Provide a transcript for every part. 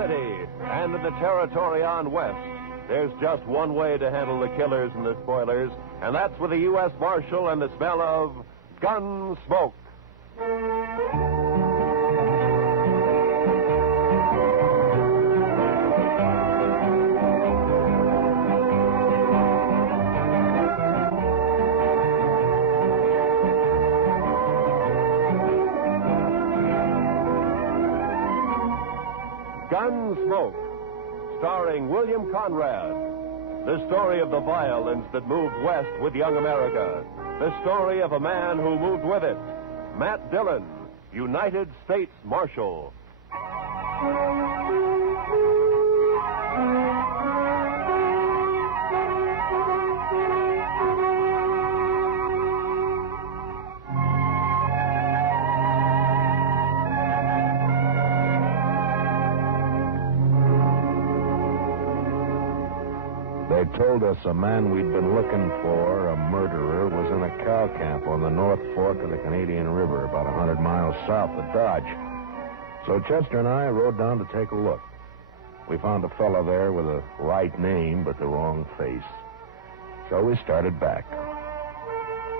City and in the territory on west, there's just one way to handle the killers and the spoilers, and that's with a U.S. Marshal and the smell of Gunsmoke. Gunsmoke, starring William Conrad. The story of the violence that moved west with young America. The story of a man who moved with it. Matt Dillon, United States Marshal. They told us a man we'd been looking for, a murderer, was in a cow camp on the North Fork of the Canadian River, about 100 miles south of Dodge. So Chester and I rode down to take a look. We found a fellow there with a right name, but the wrong face. So we started back.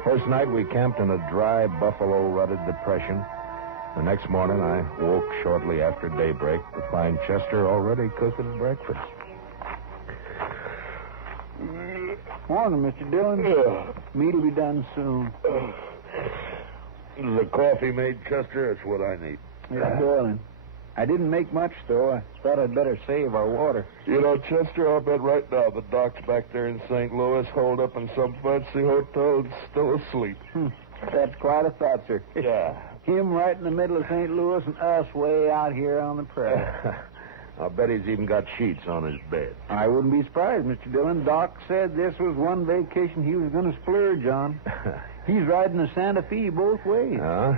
First night we camped in a dry, buffalo-rutted depression. The next morning I woke shortly after daybreak to find Chester already cooking breakfast. Morning, Mr. Dillon. Meat'll be done soon. The coffee made, Chester? That's what I need. It's boiling. I didn't make much, though. I thought I'd better save our water. You know, Chester, I'll bet right now the doc's back there in St. Louis, holed up in some fancy hotel, still asleep. That's quite a thought, sir. Yeah. Him right in the middle of St. Louis and us way out here on the prairie. I'll bet he's even got sheets on his bed. I wouldn't be surprised, Mr. Dillon. Doc said this was one vacation he was going to splurge on. He's riding the Santa Fe both ways. Huh?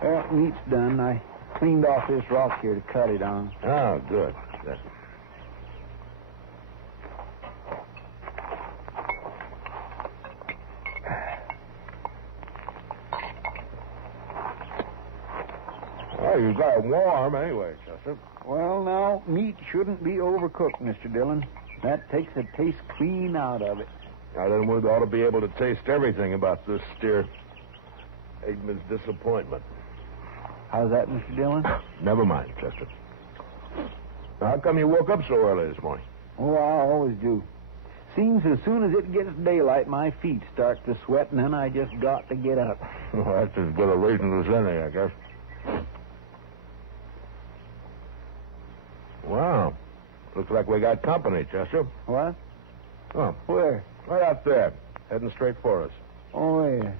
Well, meat's done. I cleaned off this rock here to cut it on. Oh, good. Oh, you got it warm anyway, Chester. Well, now, meat shouldn't be overcooked, Mr. Dillon. That takes the taste clean out of it. Now, then we ought to be able to taste everything about this steer. Eggman's disappointment. How's that, Mr. Dillon? Never mind, Chester. How come you woke up so early this morning? Oh, I always do. Seems as soon as it gets daylight, my feet start to sweat, and then I just got to get up. Well, that's as good a reason as any, I guess. Wow. Looks like we got company, Chester. What? Oh, Where? right out there, heading straight for us. Oh, yeah.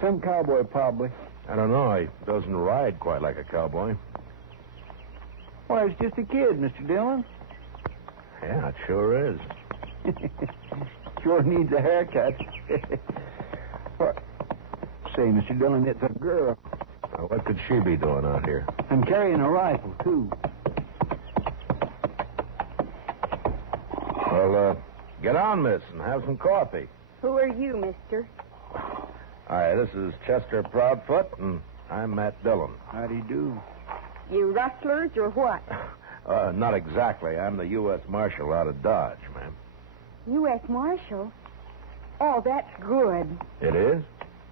Some cowboy, probably. I don't know. He doesn't ride quite like a cowboy. Why, it's just a kid, Mr. Dillon. Yeah, it sure is. Sure needs a haircut. What? Say, Mr. Dillon, it's a girl. Now, what could she be doing out here? I'm carrying a rifle, too. Well, get on, miss, and have some coffee. Who are you, mister? Hi, this is Chester Proudfoot, and I'm Matt Dillon. How do you do? You rustlers or what? Not exactly. I'm the U.S. Marshal out of Dodge, ma'am. U.S. Marshal? Oh, that's good. It is?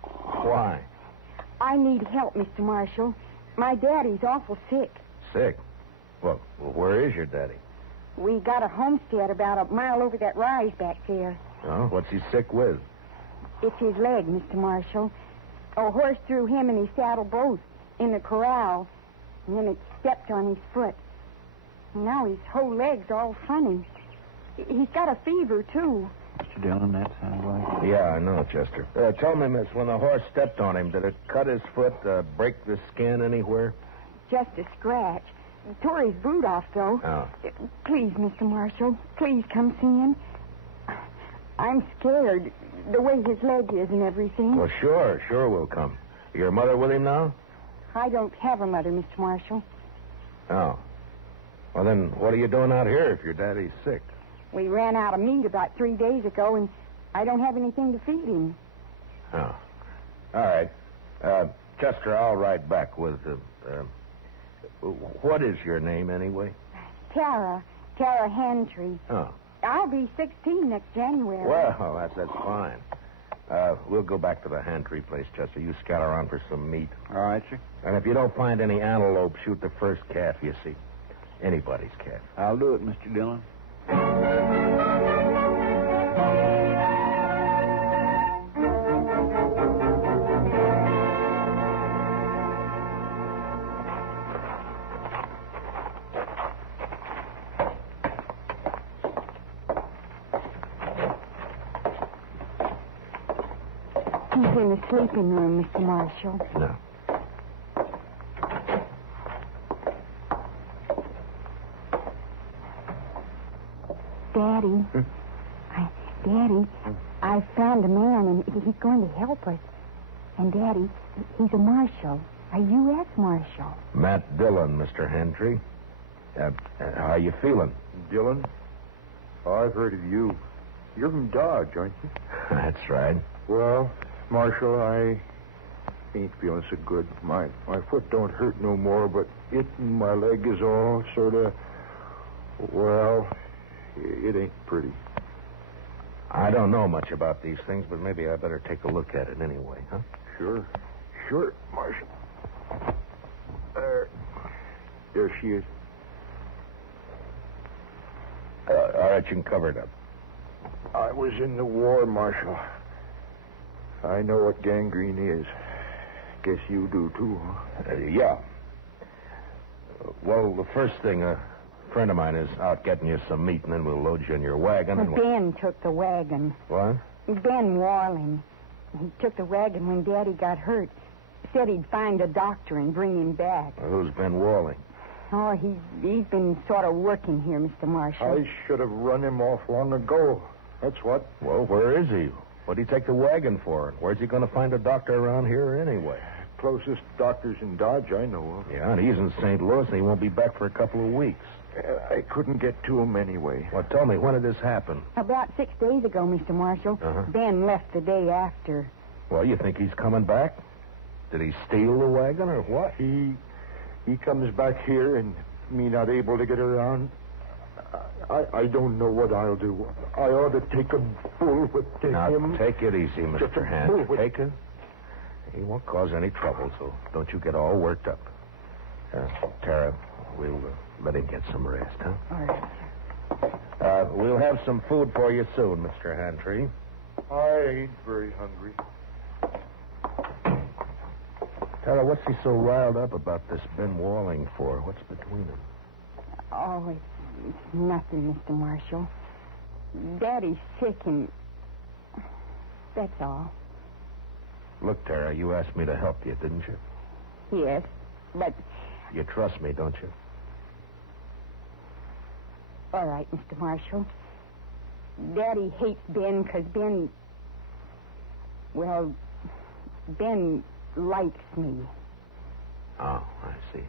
Why? I need help, Mr. Marshal. My daddy's awful sick. Sick? Well, where is your daddy? We got a homestead about a mile over that rise back there. Oh, what's he sick with? It's his leg, Mr. Marshal. A horse threw him and his saddle both in the corral, and then it stepped on his foot. Now his whole leg's all funny. He's got a fever, too. Mr. Dillon, that sounds like it. Yeah, I know, Chester. Tell me, miss, when the horse stepped on him, did it cut his foot, break the skin anywhere? Just a scratch. Tore his boot off, though. Oh. Please, Mr. Marshal, please come see him. I'm scared, the way his leg is and everything. Well, sure we'll come. Your mother with him now? I don't have a mother, Mr. Marshal. Oh. Well, then what are you doing out here if your daddy's sick? We ran out of meat about 3 days ago, and I don't have anything to feed him. Oh. All right. Chester, I'll ride back with... What is your name, anyway? Tara Hantry. Oh. I'll be 16 next January. Well, that's fine. We'll go back to the Hantry place, Chester. You scout around for some meat. All right, sir. And if you don't find any antelope, shoot the first calf you see. Anybody's calf. I'll do it, Mr. Dillon. He's in the sleeping room, Mr. Marshall. No. Daddy. Daddy, I found a man, and he's going to help us. And, Daddy, he's a marshal, a U.S. marshal. Matt Dillon, Mr. Hantry. How you feeling? Dillon? Oh, I've heard of you. You're from Dodge, aren't you? That's right. Well, Marshal, I ain't feeling so good. My foot don't hurt no more, but it and my leg is all sort of, well, it ain't pretty. I don't know much about these things, but maybe I better take a look at it anyway, huh? Sure, Marshal. There she is. All right, you can cover it up. I was in the war, Marshal. I know what gangrene is. Guess you do, too, huh? Yeah. Well, the first thing, a friend of mine is out getting you some meat, and then we'll load you in your wagon. Well, Ben took the wagon. What? Ben Walling. He took the wagon when Daddy got hurt. Said he'd find a doctor and bring him back. Who's Ben Walling? Oh, he's been sort of working here, Mr. Marshall. I should have run him off long ago. That's what. Well, where is he? What'd he take the wagon for? And where's he going to find a doctor around here anyway? Closest doctor's in Dodge I know of. Yeah, and he's in St. Louis, and he won't be back for a couple of weeks. I couldn't get to him anyway. Well, tell me, when did this happen? About 6 days ago, Mr. Marshall. Uh-huh. Ben left the day after. Well, you think he's coming back? Did he steal the wagon or what? He comes back here and me not able to get around. I don't know what I'll do. I ought to take a bullwhip to him. Now, take it easy, Just a Mr. Hand. bullwhip. Take it. He won't cause any trouble, so don't you get all worked up. Tara, we'll let him get some rest, huh? All right. We'll have some food for you soon, Mr. Hantry. I ain't very hungry. Tara, what's he so riled up about this Ben Walling for? What's between them? Oh, it's nothing, Mr. Marshall. Daddy's sick, and that's all. Look, Tara, you asked me to help you, didn't you? Yes, but... You trust me, don't you? All right, Mr. Marshall. Daddy hates Ben because Ben... Well, Ben likes me. Oh, I see.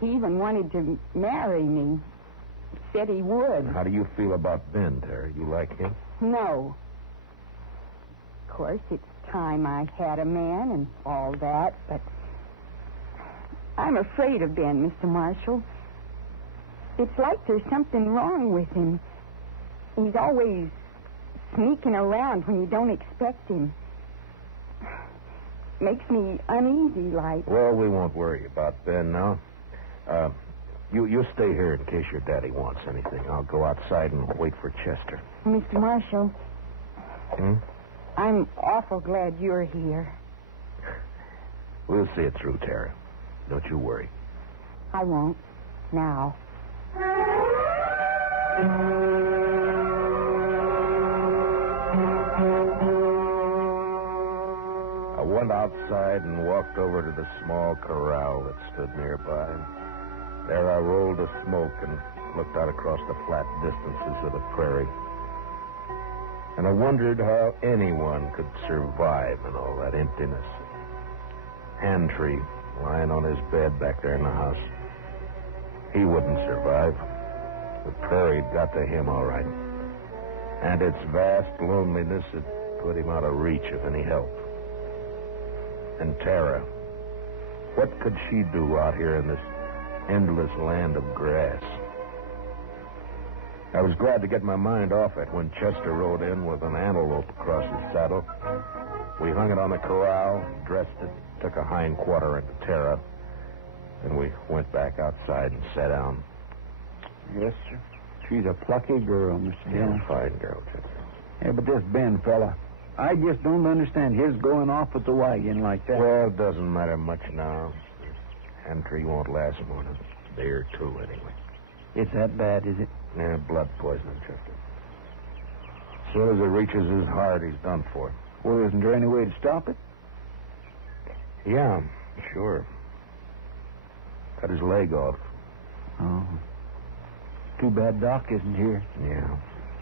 He even wanted to marry me. Said he would. How do you feel about Ben, Tara? You like him? No. Of course, it's time I had a man and all that, but I'm afraid of Ben, Mr. Marshall. It's like there's something wrong with him. He's always sneaking around when you don't expect him. Makes me uneasy, like. Well, we won't worry about Ben now. You stay here in case your daddy wants anything. I'll go outside and wait for Chester. Mr. Marshall. Hmm? I'm awful glad you're here. We'll see it through, Tara. Don't you worry. I won't. Now. I went outside and walked over to the small corral that stood nearby. There I rolled a smoke and looked out across the flat distances of the prairie. And I wondered how anyone could survive in all that emptiness. Hantry lying on his bed back there in the house. He wouldn't survive. The prairie got to him all right. And its vast loneliness had put him out of reach of any help. And Tara, what could she do out here in this endless land of grass. I was glad to get my mind off it when Chester rode in with an antelope across his saddle. We hung it on the corral, dressed it, took a hind quarter into Tara. Then we went back outside and sat down. Yes, sir. She's a plucky girl, Mr. Dillon. Yeah, fine girl, Chester. Yeah, but this Ben fella, I just don't understand his going off with the wagon like that. Well, it doesn't matter much now. Entry won't last more than a day or two, anyway. It's that bad, is it? Yeah, blood poisoning, Chester. As soon as it reaches his heart, he's done for. Well, isn't there any way to stop it? Yeah, sure. Cut his leg off. Oh. Too bad Doc isn't here. Yeah.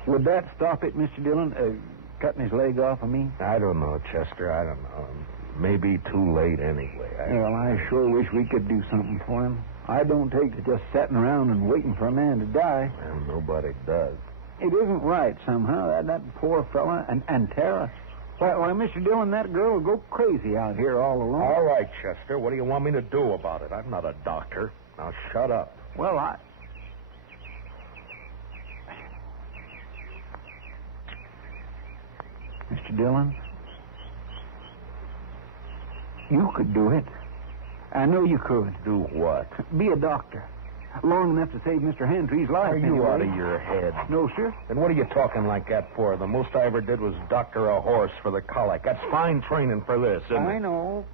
Would that stop it, Mr. Dillon? Cutting his leg off, I mean? I don't know, Chester. I don't know. Maybe too late anyway. Well, I sure wish we could do something for him. I don't take to just sitting around and waiting for a man to die. Well, nobody does. It isn't right somehow. That poor fella and Tara. Why, Mr. Dillon, that girl will go crazy out here all alone. All right, Chester. What do you want me to do about it? I'm not a doctor. Now shut up. Well, Mr. Dillon, you could do it. I know you could. Do what? Be a doctor. Long enough to save Mr. Hendry's life. Are you anyway. out of your head? No, sir. Then what are you talking like that for? The most I ever did was doctor a horse for the colic. That's fine training for this, isn't it? I know.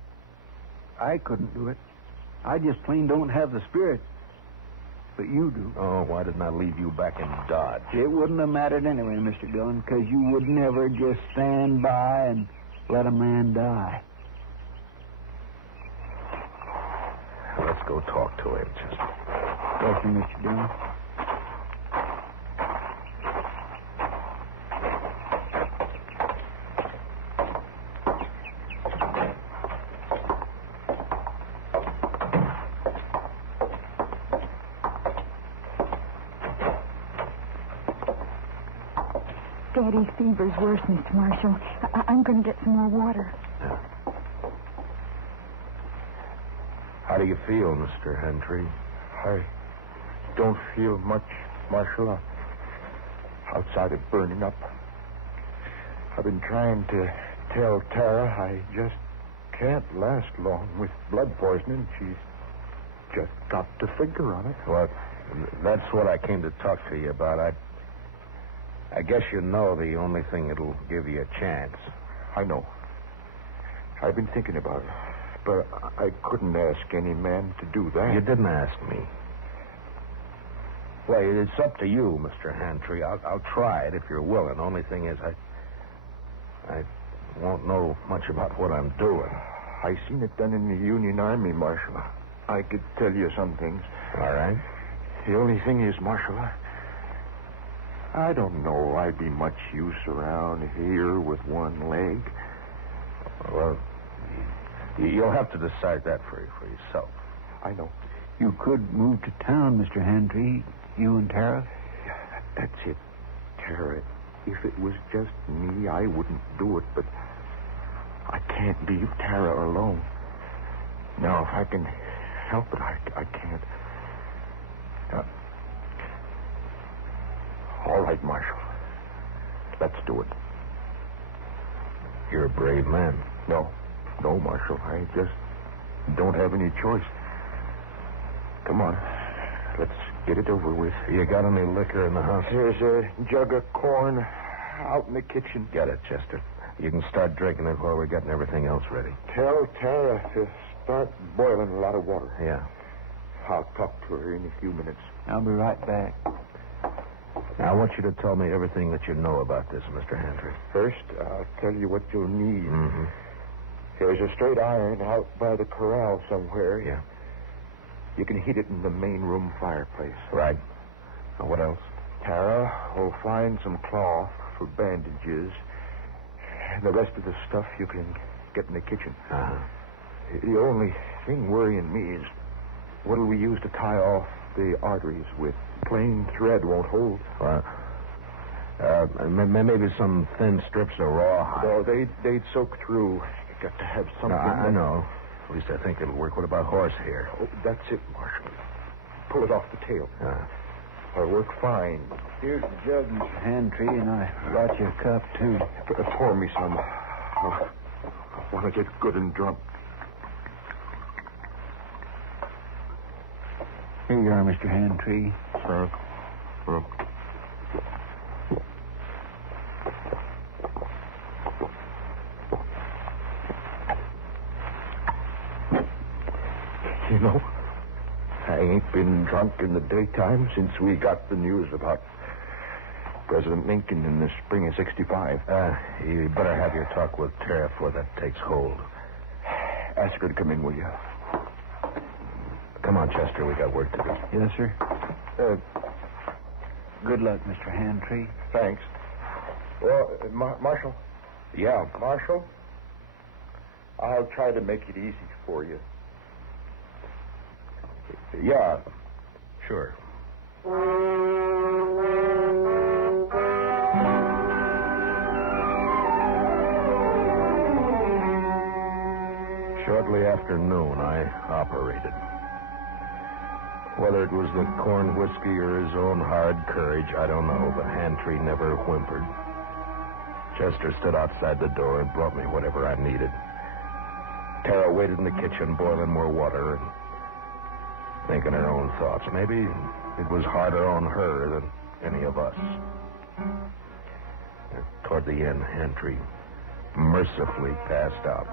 I couldn't do it. I just plain don't have the spirit. But you do. Oh, why didn't I leave you back in Dodge? It wouldn't have mattered anyway, Mr. Dillon, because you would never just stand by and let a man die. Let's go talk to him, Chester. Thank you, Mr. Dillon. Daddy's fever's worse, Mr. Marshall. I'm going to get some more water. How do you feel, Mr. Hendry? I don't feel much, Marshal. Outside of burning up. I've been trying to tell Tara I just can't last long with blood poisoning. She's just got to figure on it. Well, that's what I came to talk to you about. I guess you know the only thing that'll give you a chance. I know. I've been thinking about it. But I couldn't ask any man to do that. You didn't ask me. Well, it's up to you, Mr. Hantry. I'll try it if you're willing. Only thing is, I won't know much about what I'm doing. I seen it done in the Union Army, Marshal. I could tell you some things. All right. The only thing is, Marshal, I don't know I'd be much use around here with one leg. Well, you'll have to decide that for yourself. I know. You could move to town, Mr. Hendry, you and Tara. Yeah, that's it. Tara, if it was just me, I wouldn't do it, but I can't leave Tara alone. Now, if I can help it, I can't. All right, Marshal. Let's do it. You're a brave man. No, Marshal. I just don't have any choice. Come on. Let's get it over with. You got any liquor in the house? There's a jug of corn out in the kitchen. Get it, Chester. You can start drinking it while we're getting everything else ready. Tell Tara to start boiling a lot of water. Yeah. I'll talk to her in a few minutes. I'll be right back. Now, I want you to tell me everything that you know about this, Mr. Hendry. First, I'll tell you what you'll need. Mm-hmm. There's a straight iron out by the corral somewhere. Yeah. You can heat it in the main room fireplace. Right. Now, what else? Tara will find some cloth for bandages. And the rest of the stuff you can get in the kitchen. Uh-huh. The only thing worrying me is what'll we use to tie off the arteries with? Plain thread won't hold. Well, maybe some thin strips of rawhide. No, they'd soak through. You got to have something. I know. At least I think it'll work. What about horsehair? Oh, that's it, Marshal. pull it off the tail. It'll work fine. Here's the jug, Mr. Handtree, and I brought you a cup, too. Pour me some. I want to get good and drunk. Here you are, Mr. Handtree. You know, I ain't been drunk in the daytime since we got the news about President Lincoln in the spring of 65. You better have your talk with Tara before that takes hold. Ask her to come in, will you? Come on, Chester. We got work to do. Yes, sir. Good luck, Mr. Handtree. Thanks. Well, Marshal? Yeah. Marshal? I'll try to make it easy for you. Yeah. Sure. Shortly after noon, I operated. Whether it was the corn whiskey or his own hard courage, I don't know, but Handtree never whimpered. Chester stood outside the door and brought me whatever I needed. Tara waited in the kitchen, boiling more water and thinking her own thoughts. Maybe it was harder on her than any of us. Toward the end, Handtree mercifully passed out.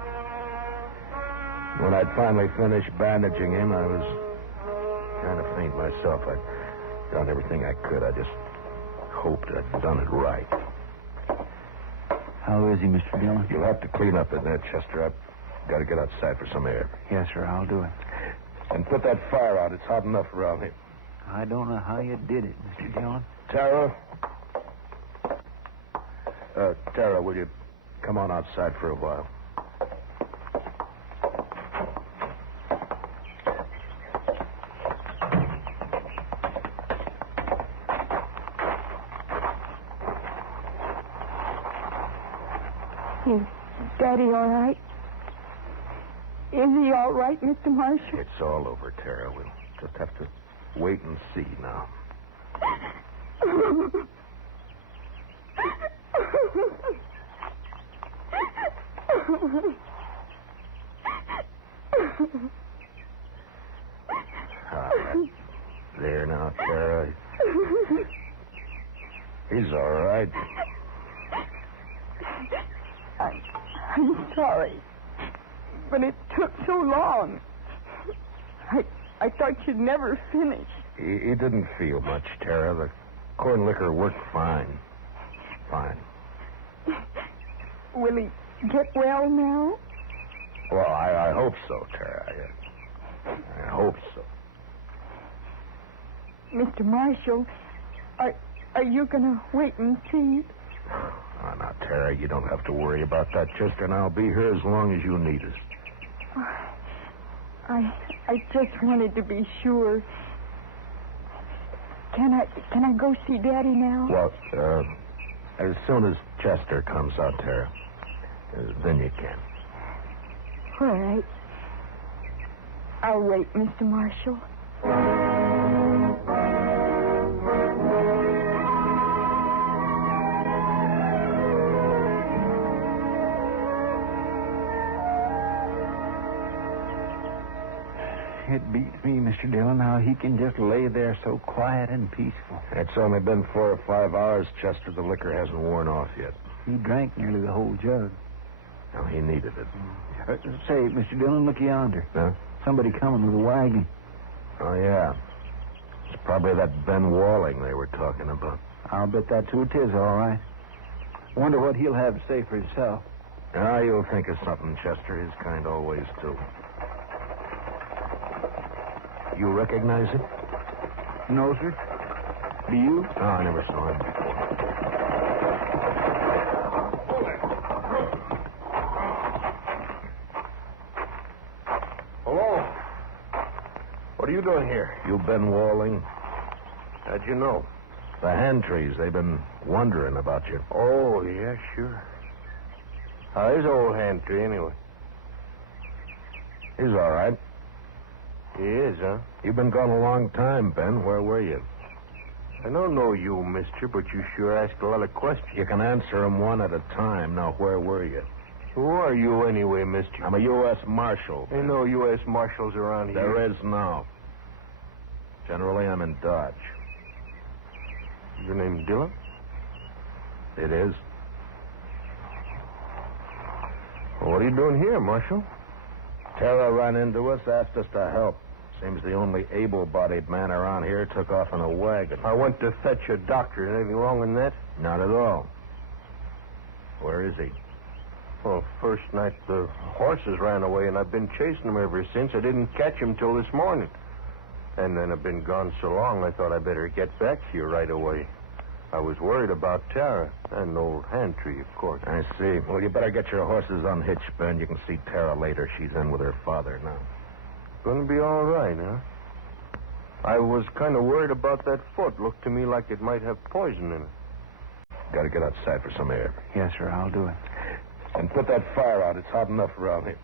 When I'd finally finished bandaging him, I was kind of faint myself. I'd done everything I could. I just hoped I'd done it right. How is he, Mr. Dillon? You'll have to clean up in there, Chester. I've got to get outside for some air. Yes, sir, I'll do it. And put that fire out. It's hot enough around here. I don't know how you did it, Mr. Dillon. Tara? Tara, will you come on outside for a while? Is Daddy all right? Is he all right, Mr. Marshall? It's all over, Tara. We'll just have to wait and see now. There now, Tara. He's all right. I'm sorry, but it took so long. I thought you'd never finish. He didn't feel much, Tara. The corn liquor worked fine. Fine. Will he get well now? Well, I hope so, Tara. I hope so. Mr. Marshall, are you going to wait and see? Oh, now, Tara, you don't have to worry about that, Chester, and I'll be here as long as you need us. I just wanted to be sure. Can I go see Daddy now? Well, as soon as Chester comes out, Tara, then you can. All right. I'll wait, Mr. Marshall. It beats me, Mr. Dillon, how he can just lay there so quiet and peaceful. It's only been 4 or 5 hours, Chester. The liquor hasn't worn off yet. He drank nearly the whole jug. Now, he needed it. Say, Mr. Dillon, look yonder. Huh? Somebody coming with a wagon. Oh, yeah. It's probably that Ben Walling they were talking about. I'll bet that's who it is, all right. Wonder what he'll have to say for himself. Ah, you'll think of something, Chester. His kind always do. You recognize him? No, sir. Do you? Oh, I never saw him before. Hello. What are you doing here? You Ben Walling? How'd you know? The Handtrees, they've been wondering about you. Oh, yeah, sure. How's old Handtree, anyway? He's all right. He is, huh? You've been gone a long time, Ben. Where were you? I don't know you, mister, but you sure ask a lot of questions. You can answer them one at a time. Now, where were you? Who are you anyway, mister? I'm a U.S. Marshal. Ain't no U.S. Marshals around here. There is now. Generally, I'm in Dodge. Your name Dillon? It is. Well, what are you doing here, Marshal? Tara ran into us, asked us to help. Seems the only able-bodied man around here took off in a wagon. I went to fetch a doctor. Anything wrong in that? Not at all. Where is he? Well, first night the horses ran away, and I've been chasing them ever since. I didn't catch him till this morning. And then I've been gone so long, I thought I'd better get back to you right away. I was worried about Tara and old Hantry, of course. I see. Well, you better get your horses unhitched, Ben. You can see Tara later. She's in with her father now. Gonna be all right, huh? I was kind of worried about that foot. Looked to me like it might have poison in it. Got to get outside for some air. Yes, sir, I'll do it. And put that fire out. It's hot enough around here.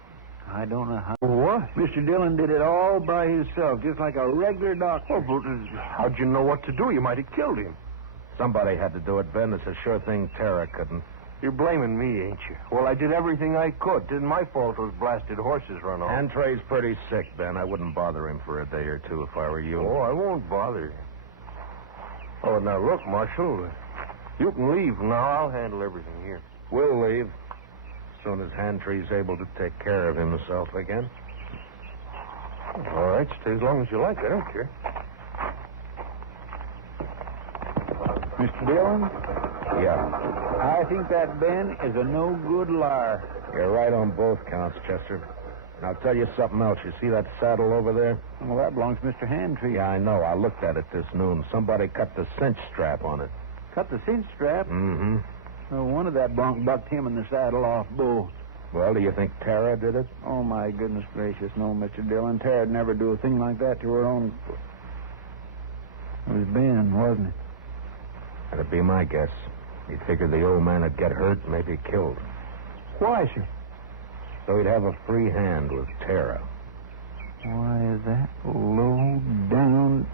I don't know how. What? Mr. Dillon did it all by himself, just like a regular doctor. Oh, but how'd you know what to do? You might have killed him. Somebody had to do it, Ben. It's a sure thing Tara couldn't. You're blaming me, ain't you? Well, I did everything I could. Didn't my fault those blasted horses run off. Antray's pretty sick, Ben. I wouldn't bother him for a day or two if I were you. Oh, I won't bother you. Oh, now look, Marshal. You can leave now. I'll handle everything here. We'll leave as soon as Hantry's able to take care of himself again. All right, stay as long as you like. I don't care. Mr. Dillon, Yeah. I think that Ben is a no-good liar. You're right on both counts, Chester. And I'll tell you something else. You see that saddle over there? Well, that belongs to Mr. Hantry. Yeah, I know. I looked at it this noon. Somebody cut the cinch strap on it. Cut the cinch strap. Mm-hmm. No wonder that bronc bucked him in the saddle off both. Well, do you think Tara did it? Oh, my goodness gracious, no, Mr. Dillon. Tara'd never do a thing like that to her own. It was Ben, wasn't it? That'd be my guess. He figured the old man would get hurt, maybe killed. Why, sir? So he'd have a free hand with Tara. Why, that low down.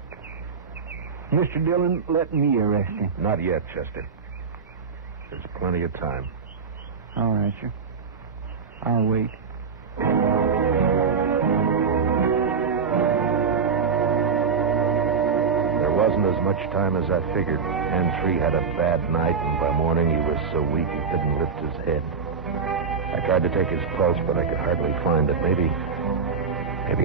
Mr. Dillon, let me arrest him. Not yet, Chester. There's plenty of time. All right, sir. I'll wait. There wasn't as much time as I figured. Hantry had a bad night, and by morning he was so weak he couldn't lift his head. I tried to take his pulse, but I could hardly find it. Maybe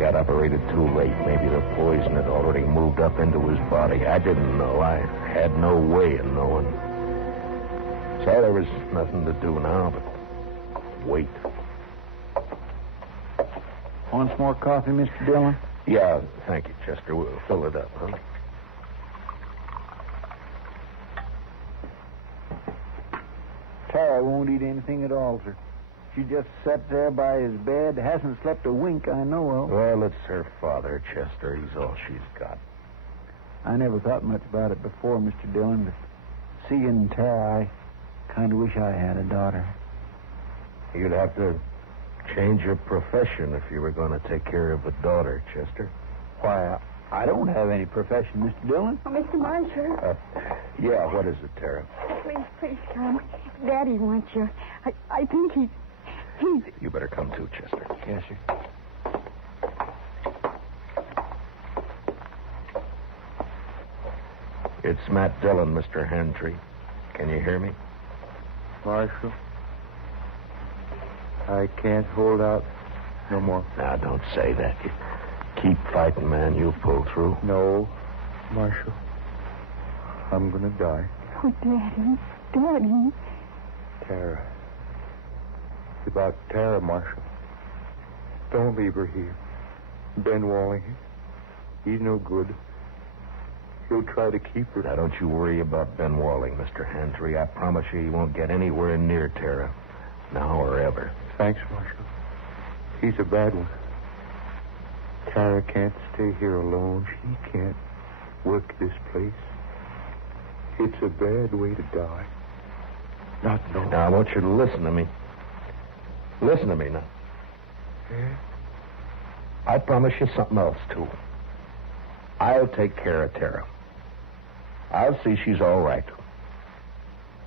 I'd operated too late. Maybe the poison had already moved up into his body. I didn't know. I had no way of knowing. So there was nothing to do now but wait. Want some more coffee, Mr. Dillon? Yeah, thank you, Chester. We'll fill it up, huh? Tara won't eat anything at all, sir. She just sat there by his bed, hasn't slept a wink I know of. Well, it's her father, Chester. He's all she's got. I never thought much about it before, Mr. Dillon, but seeing Tara, I kind of wish I had a daughter. You'd have to change your profession if you were going to take care of a daughter, Chester. Why, I don't have any profession, Mr. Dillon. Oh, Mr. Marshall. Yeah, what is it, Tara? Please come. Daddy wants you. I think he's... You better come too, Chester. Yes, sir. It's Matt Dillon, Mr. Hantry. Can you hear me? Marshal, I can't hold out no more. Now, don't say that. You keep fighting, man. You'll pull through. No, Marshal. I'm going to die. Oh, Daddy. Tara. It's about Tara, Marshal. Don't leave her here. Ben Walling, he's no good. He'll try to keep her. Now, don't you worry about Ben Walling, Mr. Hantry. I promise you he won't get anywhere near Tara. Now or ever. Thanks, Marshal. He's a bad one. Tara can't stay here alone. She can't work this place. It's a bad way to die. Not knowing. Now, I want you to listen to me. Listen to me now. Yeah? I promise you something else, too. I'll take care of Tara. I'll see she's all right.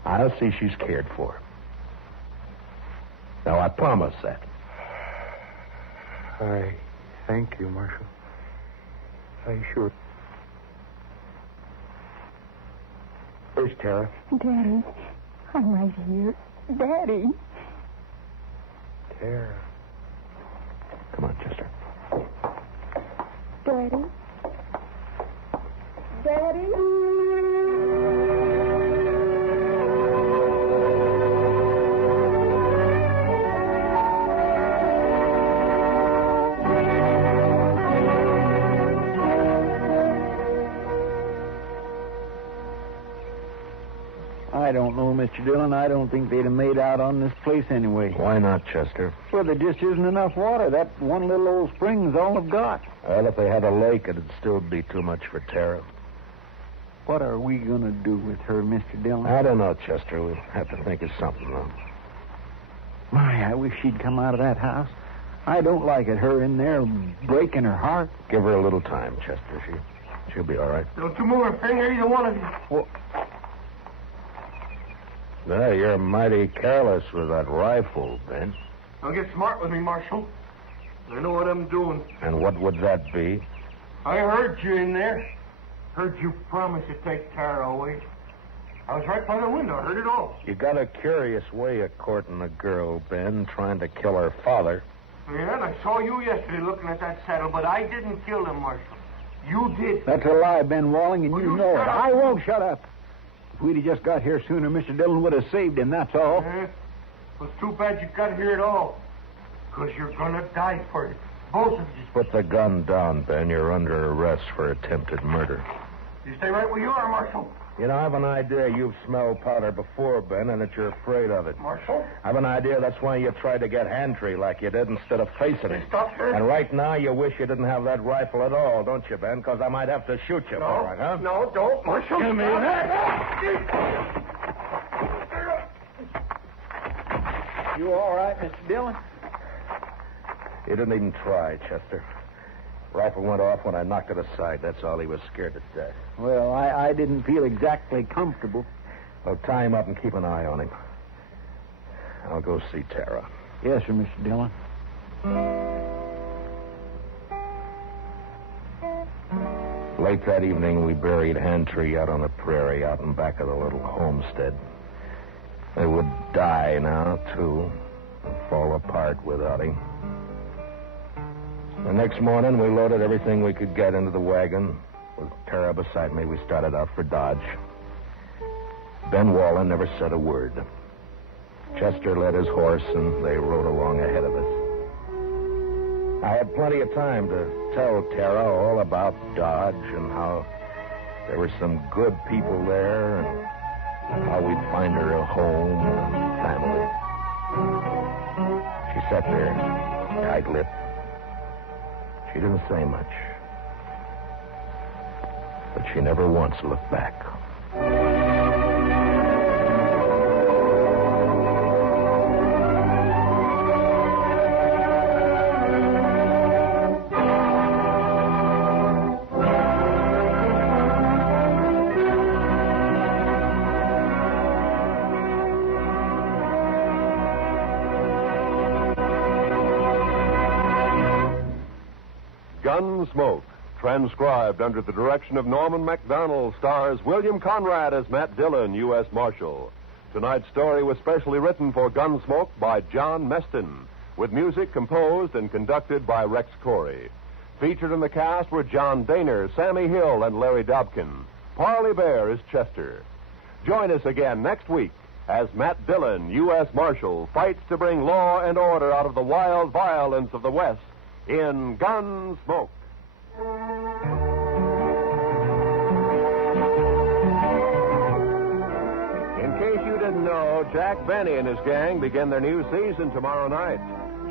I'll see she's cared for. Now, I promise that. I thank you, Marshal. I sure. Where's Tara? Daddy, I'm right here. Daddy. Tara. Come on, Chester. Daddy. Daddy. I don't know, Mr. Dillon. I don't think they'd have made out on this place anyway. Why not, Chester? Well, there just isn't enough water. That one little old spring's all they've got. Well, if they had a lake, it'd still be too much for Tara. What are we going to do with her, Mr. Dillon? I don't know, Chester. We'll have to think of something, though. My, I wish she'd come out of that house. I don't like it, her in there breaking her heart. Give her a little time, Chester. She'll be all right. Don't you move a finger, either one of you. Well, Well, you're mighty careless with that rifle, Ben. Don't get smart with me, Marshal. I know what I'm doing. And what would that be? I heard you in there. Heard you promise to take Tara away. I was right by the window. I heard it all. You got a curious way of courting a girl, Ben, trying to kill her father. Yeah, and I saw you yesterday looking at that saddle, but I didn't kill him, Marshal. You did. that's a lie, Ben Walling, and Well, you you know it. shut up. I won't shut up. If we'd have just got here sooner, Mr. Dillon would have saved him, that's all. Yeah? Well, it's too bad you got here at all. Because you're going to die for it. Both of you. Put the gun down, Ben. You're under arrest for attempted murder. You stay right where you are, Marshal. You know, I have an idea you've smelled powder before, Ben, and that you're afraid of it. Marshal? I have an idea that's why you tried to get Hantry like you did instead of facing it. Stop, sir. And right now you wish you didn't have that rifle at all, don't you, Ben? Because I might have to shoot you No, for it, huh? no, don't, Marshal. Give me You all right, Mr. Dillon? He didn't even try, Chester. Rifle went off when I knocked it aside. That's all. He was scared to death. Well, I didn't feel exactly comfortable. Well, tie him up and keep an eye on him. I'll go see Tara. Yes, sir, Mr. Dillon. Late that evening, we buried Hantry out on the prairie, out in back of the little homestead. They would die now, too, and fall apart without him. The next morning, we loaded everything we could get into the wagon. With Tara beside me, we started out for Dodge. Ben Wallen never said a word. Chester led his horse, and they rode along ahead of us. I had plenty of time to tell Tara all about Dodge and how there were some good people there and how we'd find her a home and family. She sat there, tight-lipped. She didn't say much. But she never once looked back. Gunsmoke, transcribed under the direction of Norman Macdonnell, stars William Conrad as Matt Dillon, U.S. Marshal. Tonight's story was specially written for Gunsmoke by John Meston, with music composed and conducted by Rex Corey. Featured in the cast were John Daner, Sammy Hill, and Larry Dobkin. Parley Baer is Chester. Join us again next week as Matt Dillon, U.S. Marshal, fights to bring law and order out of the wild violence of the West in Gunsmoke. In case you didn't know, Jack Benny and his gang begin their new season tomorrow night.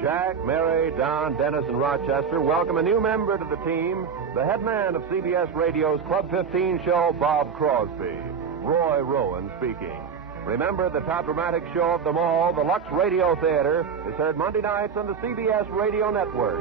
Jack, Mary, Don, Dennis, and Rochester welcome a new member to the team, the head man of CBS Radio's Club 15 show, Bob Crosby. Roy Rowan speaking. Remember, the top dramatic show of them all, the Lux Radio Theater, is heard Monday nights on the CBS Radio Network.